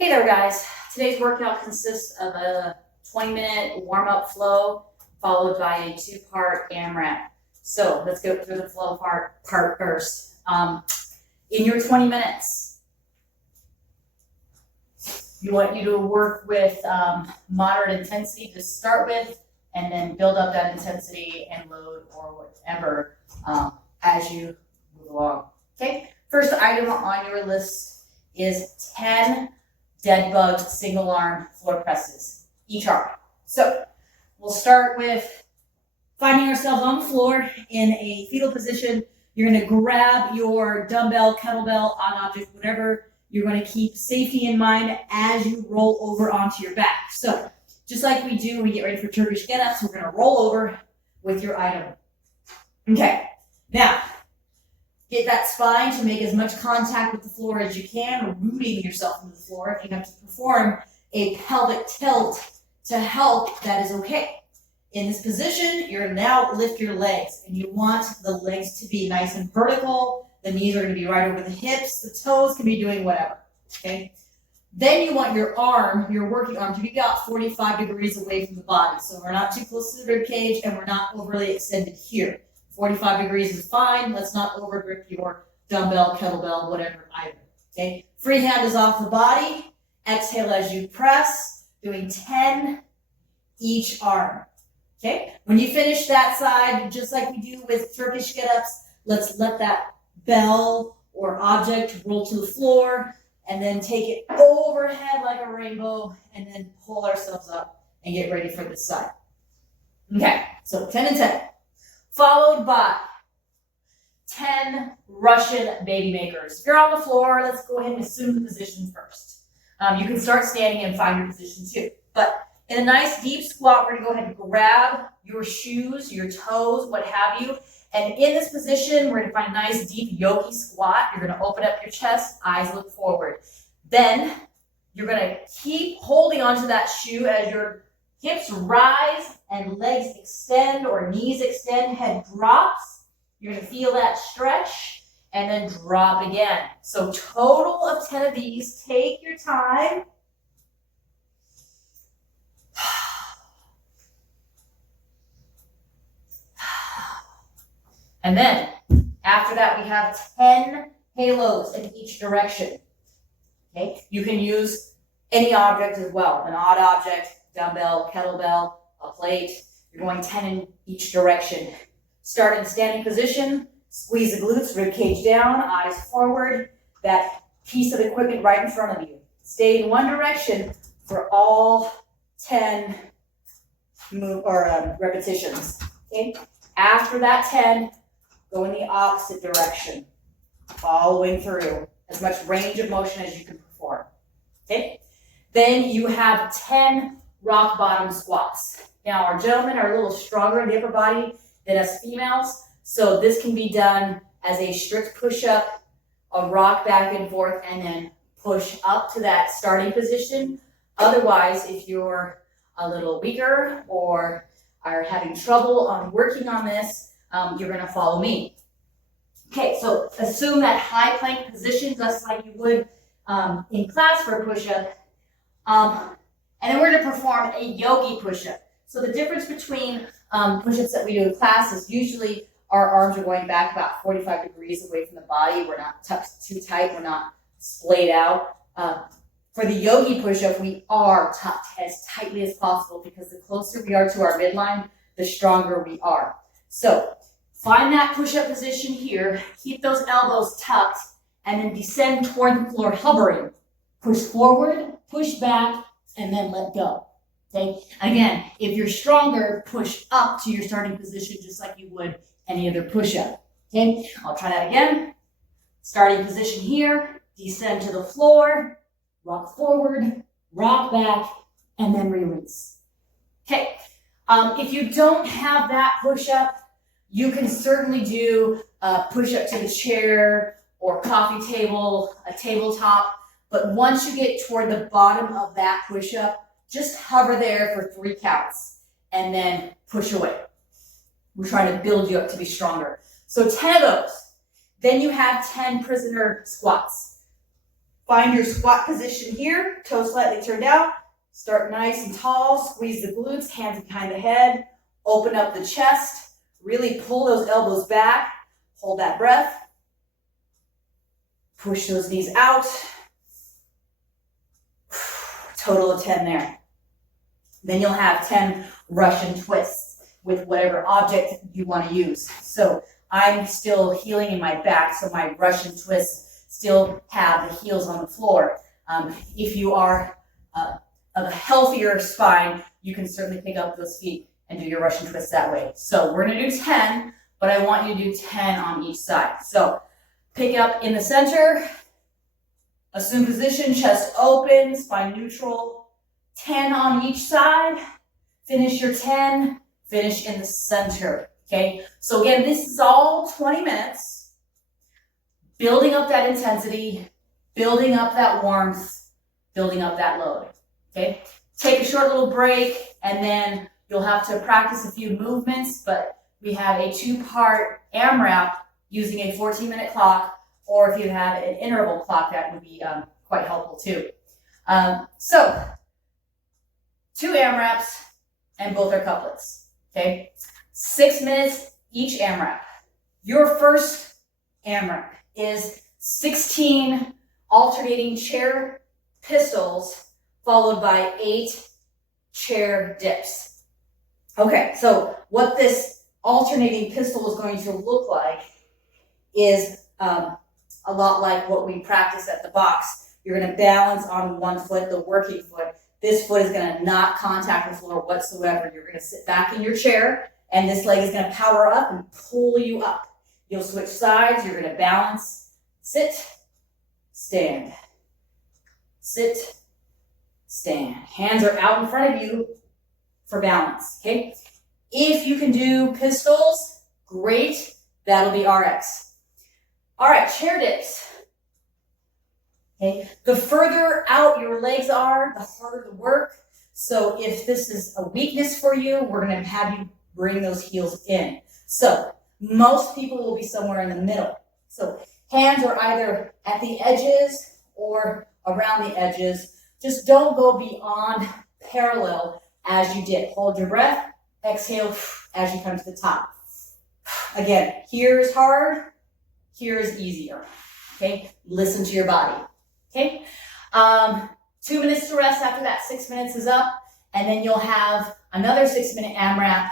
Hey there guys, today's workout consists of a 20-minute warm-up flow followed by a 2-part AMRAP. So let's go through the flow part first. In your 20 minutes, you want you to work with moderate intensity to start with, and then build up that intensity and load or whatever as you move along. Okay, first item on your list is 10 dead bug single arm floor presses, each arm. So we'll start with finding ourselves on the floor in a fetal position. You're going to grab your dumbbell, kettlebell, on object, whatever. You're going to keep safety in mind as you roll over onto your back. So just like we do when we get ready for Turkish get-ups, we're going to roll over with your item. Okay, now get that spine to make as much contact with the floor as you can, rooting yourself into the floor. If you have to perform a pelvic tilt to help, that is okay. In this position, you're now lift your legs, and you want the legs to be nice and vertical. The knees are going to be right over the hips. The toes can be doing whatever, okay? Then you want your arm, your working arm, to be about 45 degrees away from the body. So we're not too close to the rib cage, and we're not overly extended here. 45 degrees is fine. Let's not overgrip your dumbbell, kettlebell, whatever either. Okay. Free hand is off the body. Exhale as you press, doing 10 each arm. Okay. When you finish that side, just like we do with Turkish get-ups, let's let that bell or object roll to the floor, and then take it overhead like a rainbow, and then pull ourselves up and get ready for this side. Okay. So 10 and 10. Followed by 10 Russian baby makers. If you're on the floor, let's go ahead and assume the position first. You can start standing and find your position too. But in a nice deep squat, we're going to go ahead and grab your shoes, your toes, what have you. And in this position, we're going to find a nice deep yogi squat. You're going to open up your chest, eyes look forward. Then you're going to keep holding onto that shoe as your hips rise and legs extend or knees extend, head drops. You're going to feel that stretch and then drop again. So total of 10 of these. Take your time. And then after that, we have 10 halos in each direction. Okay, you can use any object as well, an odd object, dumbbell, kettlebell, a plate. You're going 10 in each direction. Start in standing position, squeeze the glutes, rib cage down, eyes forward, that piece of equipment right in front of you. Stay in one direction for all 10 repetitions. Okay? After that 10, go in the opposite direction, following through as much range of motion as you can perform. Okay? Then you have 10 rock bottom squats. Now our gentlemen are a little stronger in the upper body than us females, so this can be done as a strict push-up, a rock back and forth, and then push up to that starting position. Otherwise, if you're a little weaker or are having trouble on working on this, you're going to follow me. Okay, so assume that high plank position just like you would in class for a push-up. And then we're going to perform a yogi push-up. So the difference between push-ups that we do in class is usually our arms are going back about 45 degrees away from the body. We're not tucked too tight. We're not splayed out. For the yogi push-up, we are tucked as tightly as possible, because the closer we are to our midline, the stronger we are. So find that push-up position here. Keep those elbows tucked, and then descend toward the floor, hovering. Push forward, push back, and then let go. Okay? Again, if you're stronger, push up to your starting position just like you would any other push-up. Okay? I'll try that again. Starting position here, descend to the floor, rock forward, rock back, and then release. Okay. If you don't have that push-up, you can certainly do a push-up to the chair or coffee table, a tabletop. But once you get toward the bottom of that push-up, just hover there for 3 counts and then push away. We're trying to build you up to be stronger. So 10 of those. Then you have 10 prisoner squats. Find your squat position here, toes slightly turned out. Start nice and tall, squeeze the glutes, hands behind the head, open up the chest, really pull those elbows back, hold that breath, push those knees out. Total of 10 there. Then you'll have 10 Russian twists with whatever object you want to use. So I'm still healing in my back, so my Russian twists still have the heels on the floor. If you are of a healthier spine, you can certainly pick up those feet and do your Russian twists that way. So we're gonna do 10, but I want you to do 10 on each side. So pick up in the center, assume position, chest open, spine neutral, 10 on each side, finish your 10, finish in the center, okay? So again, this is all 20 minutes. Building up that intensity, building up that warmth, building up that load, okay? Take a short little break, and then you'll have to practice a few movements, but we have a 2-part AMRAP using a 14-minute clock, or if you have an interval clock, that would be quite helpful too. So, 2 AMRAPs, and both are couplets, okay? 6 minutes each AMRAP. Your first AMRAP is 16 alternating chair pistols followed by 8 chair dips. Okay, so what this alternating pistol is going to look like is a lot like what we practice at the box. You're going to balance on one foot, the working foot. This foot is going to not contact the floor whatsoever. You're going to sit back in your chair, and this leg is going to power up and pull you up. You'll switch sides, you're gonna balance, sit, stand, sit, stand. Hands are out in front of you for balance, okay? If you can do pistols, great, that'll be RX. All right, chair dips. Okay, the further out your legs are, the harder the work. So if this is a weakness for you, we're gonna have you bring those heels in. So most people will be somewhere in the middle. So hands are either at the edges or around the edges. Just don't go beyond parallel as you dip. Hold your breath, exhale as you come to the top. Again, here is hard, here is easier, okay? Listen to your body, okay? 2 minutes to rest after that, 6 minutes is up, and then you'll have another 6-minute AMRAP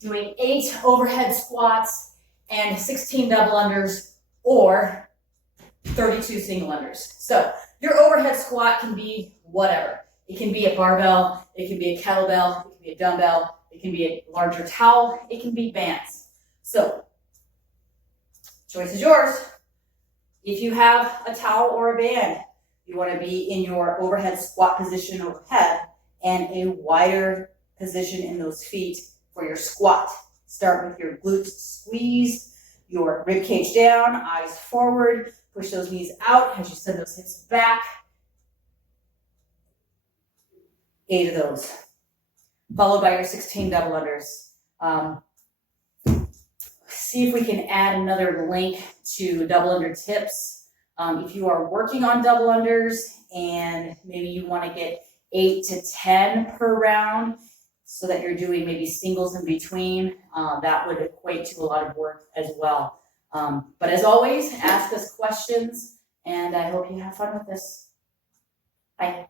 doing 8 overhead squats and 16 double unders or 32 single unders. So your overhead squat can be whatever. It can be a barbell, it can be a kettlebell, it can be a dumbbell, it can be a larger towel, it can be bands. So, choice is yours. If you have a towel or a band, you want to be in your overhead squat position overhead and a wider position in those feet for your squat. Start with your glutes squeezed, your rib cage down, eyes forward, push those knees out as you send those hips back. 8 of those, followed by your 16 double unders. See if we can add another link to double under tips. If you are working on double unders and maybe you want to get 8 to 10 per round, so that you're doing maybe singles in between, that would equate to a lot of work as well. But as always, ask us questions, and I hope you have fun with this. Bye.